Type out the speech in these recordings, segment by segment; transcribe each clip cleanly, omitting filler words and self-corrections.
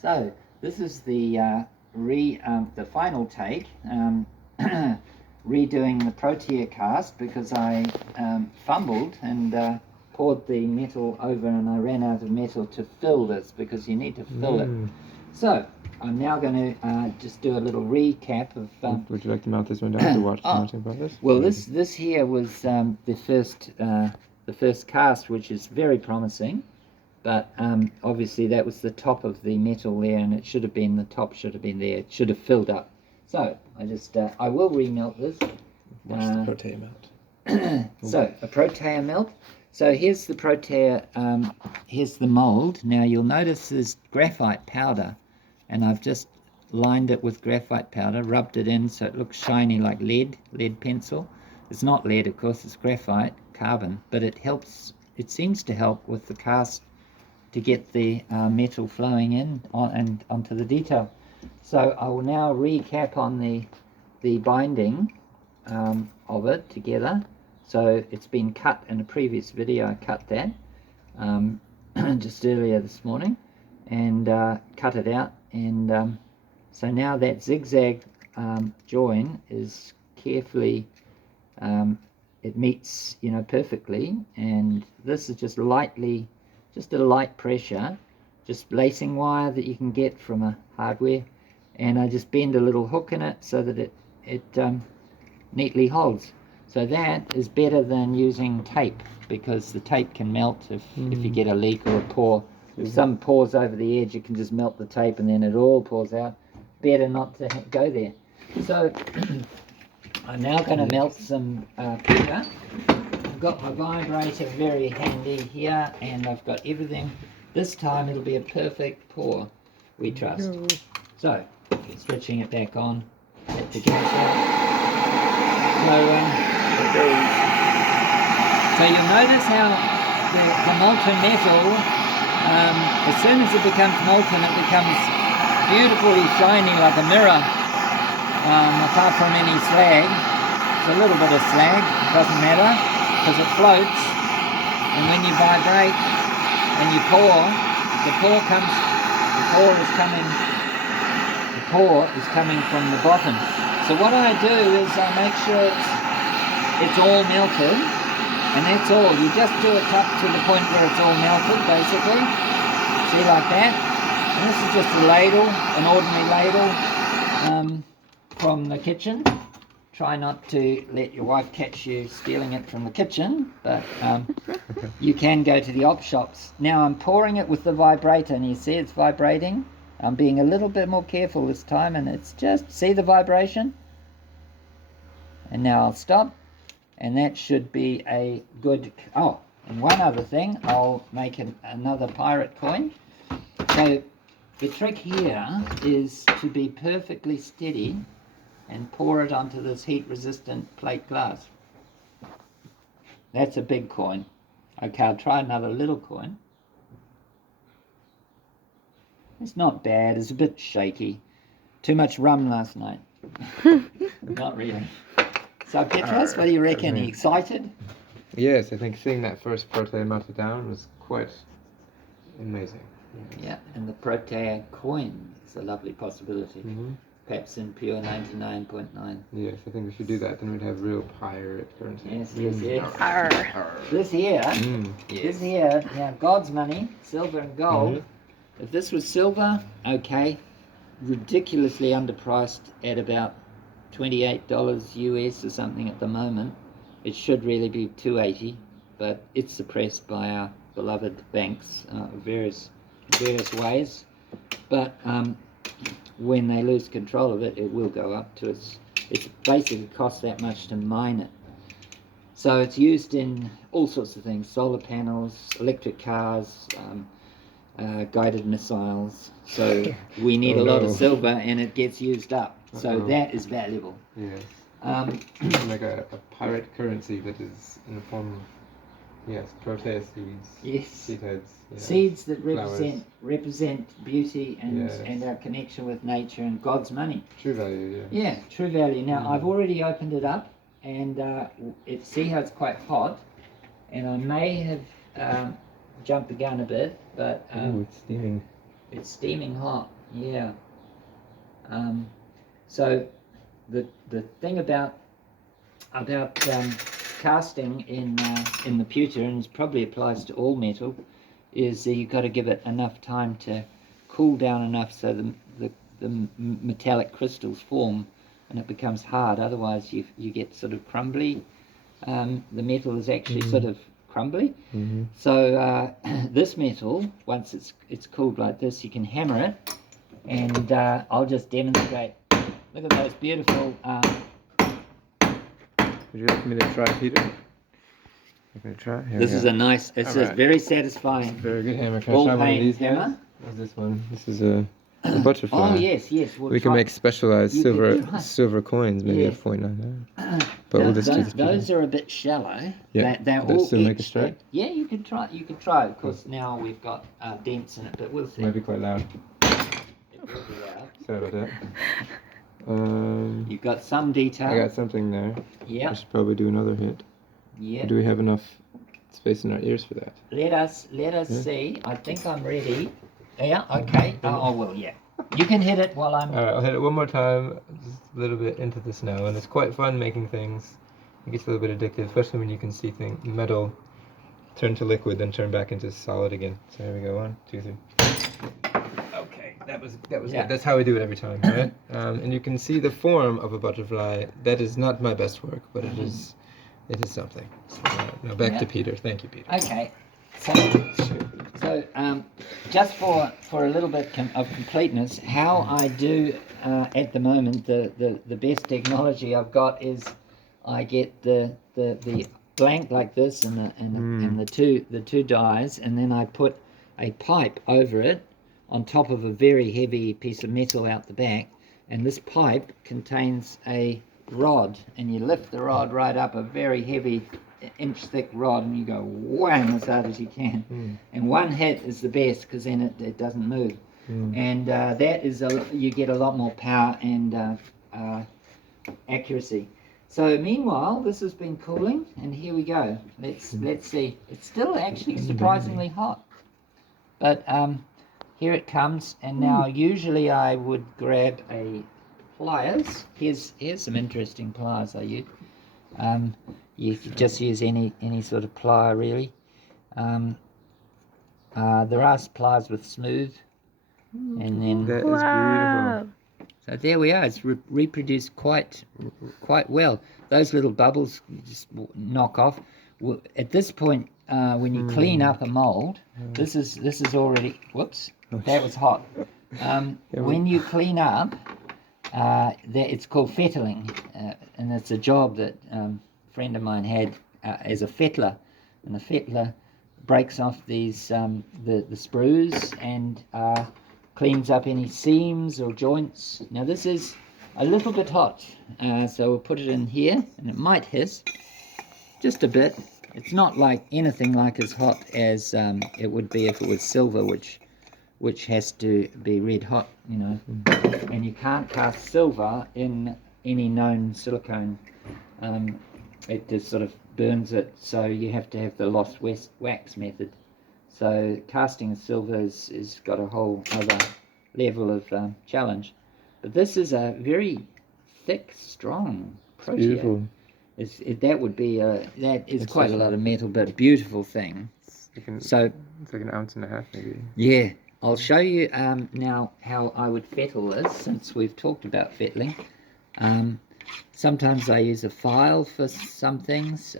So this is the the final take, redoing the protea cast because I fumbled and poured the metal over and I ran out of metal to fill this because you need to fill it. So I'm now going to just do a little recap of. Would you like to mount this one down to watch something about this? Well, this here was the first cast, which is very promising. But obviously that was the top of the metal there, and it should have been, the top should have been there. It should have filled up. So I just I will remelt this. Watch the protea melt. So a protea melt. So here's the protea. Here's the mold. Now you'll notice there's graphite powder, and I've just lined it with graphite powder, rubbed it in so it looks shiny like lead pencil. It's not lead, of course. It's graphite, carbon, but it helps. It seems to help with the cast to get the metal flowing in and onto the detail. So I will now recap on the binding of it together. So it's been cut in a previous video. I cut that just earlier this morning and cut it out, and so now that zigzag join is carefully it meets perfectly, and this is just a light pressure, just lacing wire that you can get from a hardware, and I just bend a little hook in it so that it neatly holds. So that is better than using tape, because the tape can melt if you get a leak or a pour. If some pours over the edge, you can just melt the tape and then it all pours out. Better not to go there. So I'm now going to melt some pewter. I've got my vibrator very handy here, and I've got everything. This time it'll be a perfect pour, we trust. So, switching it back on, let the gas out. So you'll notice how the molten metal, as soon as it becomes molten, it becomes beautifully shiny like a mirror, apart from any slag. It's a little bit of slag, doesn't matter, because it floats, and when you vibrate and you pour, the pour is coming from the bottom. So what I do is I make sure it's all melted, and that's all. You just do it up to the point where it's all melted, basically. See, like that. And this is just a ladle, an ordinary ladle from the kitchen. Try not to let your wife catch you stealing it from the kitchen, but you can go to the op shops. Now I'm pouring it with the vibrator, and you see it's vibrating. I'm being a little bit more careful this time, and it's just, see the vibration? And now I'll stop, and that should be a good, oh, and one other thing, I'll make another pirate coin. So the trick here is to be perfectly steady and pour it onto this heat-resistant plate glass. That's a big coin. Okay, I'll try another little coin. It's not bad, it's a bit shaky. Too much rum last night. Not really. So Petros, what do you reckon? Are you excited? Yes, I think seeing that first protea melted down was quite amazing. Yes. Yeah, and the protea coin is a lovely possibility. Perhaps in pure 99.9. Yes, I think we should do that, then we'd have real pirate currency. Yes. Arr. This here, yes. this here, now God's money, silver and gold. If this was silver, okay, ridiculously underpriced at about $28 US or something at the moment. It should really be $2.80, but it's suppressed by our beloved banks, various ways. But when they lose control of it, it will go up to it's basically costs that much to mine it. So it's used in all sorts of things: solar panels, electric cars, guided missiles. So we need a lot of silver, and it gets used up. So that is valuable. Yes. Like a pirate currency that is in the form of, yes, protea seeds. Yes. Seed heads. Yes. Seeds that Flowers. represent beauty and Yes. and our connection with nature and God's money. True value, yeah. Yeah, true value. Now I've already opened it up, and see how it's quite hot, and I may have jumped the gun a bit, but Ooh, it's steaming. It's steaming hot. Yeah. So the thing about casting in the pewter, and it probably applies to all metal, is that you've got to give it enough time to cool down enough so the metallic crystals form and it becomes hard. Otherwise, you get sort of crumbly. The metal is actually sort of crumbly. So this metal, once it's cooled like this, you can hammer it, and I'll just demonstrate. Look at those beautiful. Would you like me to try, Peter? I'm gonna try. Here This we is go. a nice. It's a Alright. very satisfying. Very good hammer. Can I Ball try one of peen these hammer. guys? What's this one? This is a butterfly. Oh yes, yes. We'll We can try- make specialized You could silver do right. silver coins, maybe Yeah. at 0.99. But we'll just do this. Those are a bit shallow. Yeah. They're Does all still make a etched strike? in. Yeah, you could try. You could try. Of course, now we've got dents in it, but we'll see. Might be quite loud. It will be loud. Sorry about that. You've got some detail. I got something there. Yeah. I should probably do another hit. Yeah. Do we have enough space in our ears for that? Let us Yeah. see. I think I'm ready. Yeah. Okay. Oh well. Yeah. You can hit it while I'm. Alright, I'll hit it one more time, just a little bit into the snow, and it's quite fun making things. It gets a little bit addictive, especially when you can see metal turn to liquid, then turn back into solid again. So here we go, 1, 2, 3. Okay, that was Yeah. good. That's how we do it every time, right? And you can see the form of a butterfly. That is not my best work, but it is something. So, now back Yeah. to Peter. Thank you, Peter. Okay. So just for a little bit of completeness, how I do at the moment, the best technology I've got is I get the blank like this and the two dies, and then I put a pipe over it on top of a very heavy piece of metal out the back, and this pipe contains a rod, and you lift the rod right up, a very heavy inch-thick rod, and you go wham as hard as you can. And one hit is the best because then it doesn't move. And that is you get a lot more power and accuracy. So meanwhile, this has been cooling, and here we go. Let's see. It's still actually surprisingly hot, but here it comes. And now usually I would grab a pliers. Here's some interesting pliers I use. You could just use any sort of plier really. There are pliers with smooth, and then That is beautiful. so there we are. It's reproduced quite well. Those little bubbles you just knock off. At this point, when you clean up a mold, this is already. Whoops, that was hot. When you clean up, it's called fettling, and it's a job that a friend of mine had as a fettler, and the fettler breaks off these the sprues and cleans up any seams or joints. Now this is a little bit hot, so we'll put it in here, and it might hiss just a bit. It's not like anything like as hot as it would be if it was silver, which has to be red hot, you know. And you can't cast silver in any known silicone. It just sort of burns it, so you have to have the lost wax method. So casting silver is got a whole other level of challenge. But this is a very thick, strong protea. Beautiful. That would be that is quite a lot of metal, but a beautiful thing. So it's like an ounce and a half, maybe. yeah, I'll show you now how I would fettle this, since we've talked about fettling. Sometimes I use a file for some things.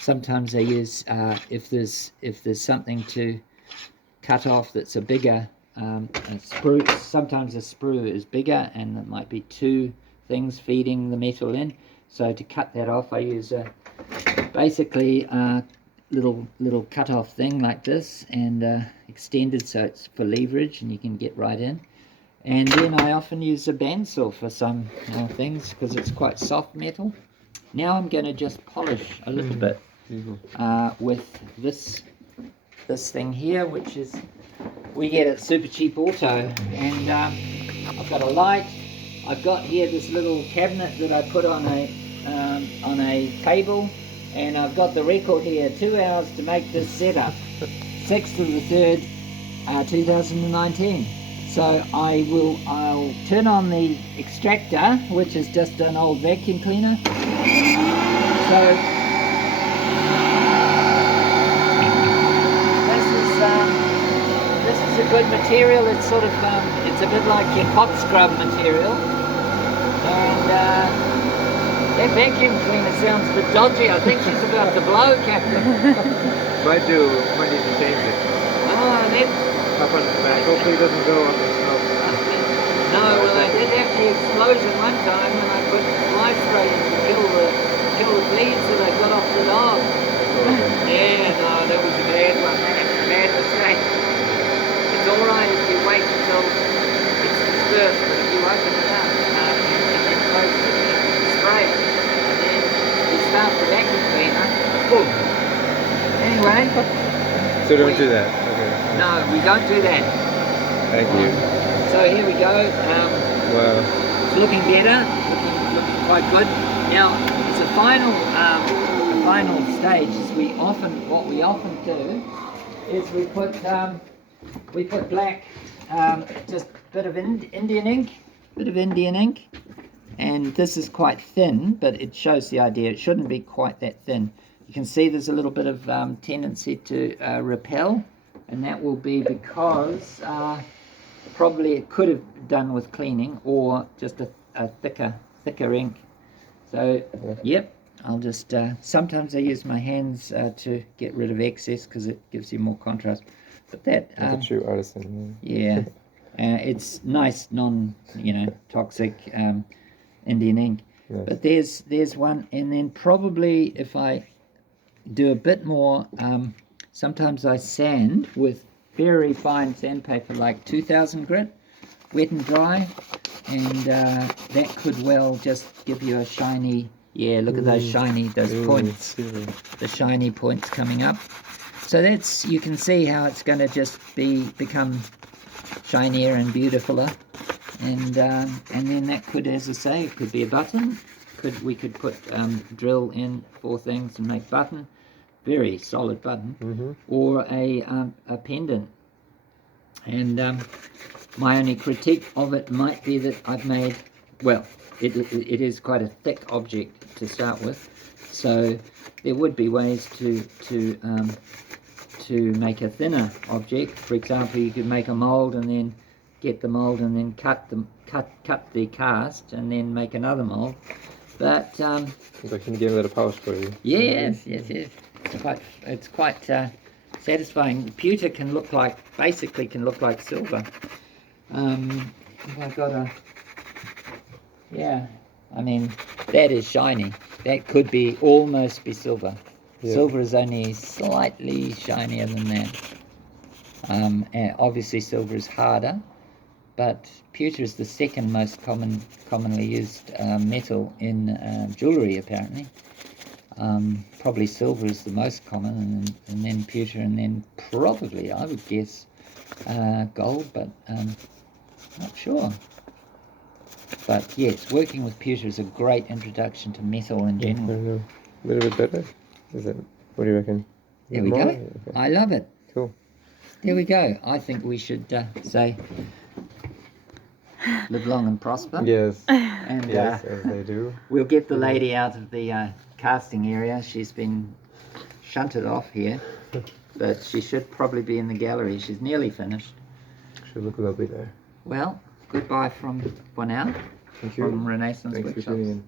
Sometimes I use if there's something to cut off that's a bigger a sprue. Sometimes a sprue is bigger, and there might be two things feeding the metal in. So to cut that off, I use basically a little cut off thing like this, and extended so it's for leverage, and you can get right in. And then I often use a bandsaw for some things because it's quite soft metal. Now I'm going to just polish a little bit with this thing here, which is we get at Super Cheap Auto. And I've got a light. I've got here this little cabinet that I put on a table, and I've got the record here, 2 hours to make this setup. 6 to the 3rd, 2019. So I'll turn on the extractor, which is just an old vacuum cleaner. So this is a good material. It's sort of it's a bit like your pot scrub material, and that vacuum cleaner sounds a bit dodgy. I think she's about to blow, Captain. Might need to change it. Oh, that. Up on the back. Hopefully it doesn't go on the smoke. No, well I did have the explosion one time when I put fly spray in to kill the fleas that I got off the dog. Yeah, no, that was a bad one. That's a bad mistake. It's alright if you wait until it's dispersed, but if you open it up and then close it and spray it, and then you start the vacuum cleaner, boom. Anyway. So don't do that. Okay. No, we don't do that. Thank you. So here we go. Wow. It's looking better, looking quite good. Now, it's a final stage. Is what we often do is we put black, just a bit of Indian ink, and this is quite thin, but it shows the idea. It shouldn't be quite that thin. You can see there's a little bit of tendency to repel, and that will be because probably it could have done with cleaning or just a thicker ink. So, yep, I'll just, sometimes I use my hands to get rid of excess because it gives you more contrast. But that, true artisan. yeah, it's nice, toxic Indian ink. Yes. But there's one, and then probably if I do a bit more, sometimes I sand with very fine sandpaper like 2000 grit, wet and dry, and that could well just give you a shiny, look at those points, the shiny points coming up. So that's, you can see how it's going to just become shinier and beautifuler, and then that could, as I say, it could be a button. We could put drill in 4 things and make button, very solid button, or a pendant. And my only critique of it might be that I've made, well, it is quite a thick object to start with, so there would be ways to make a thinner object. For example, you could make a mold and then get the mold and then cut the cast and then make another mold. But I can give that a polish for you. Yes. It's quite satisfying. Pewter can look like silver. I've got I mean, that is shiny. That could almost be silver. Yeah. Silver is only slightly shinier than that. And obviously silver is harder, but pewter is the second most commonly used metal in jewellery, apparently. Probably silver is the most common, and then pewter, and then probably, I would guess, gold, but not sure. But yes, working with pewter is a great introduction to metal in general. I don't know. A little bit better? What do you reckon? There we go. Okay. I love it. Cool. There we go. I think we should say, live long and prosper. Yes. And yes, as they do. We'll get the lady out of the casting area. She's been shunted off here, but she should probably be in the gallery. She's nearly finished. Should look lovely there. Well, goodbye for now. Thank you. From Renaissance Thanks Workshops. for tuning in.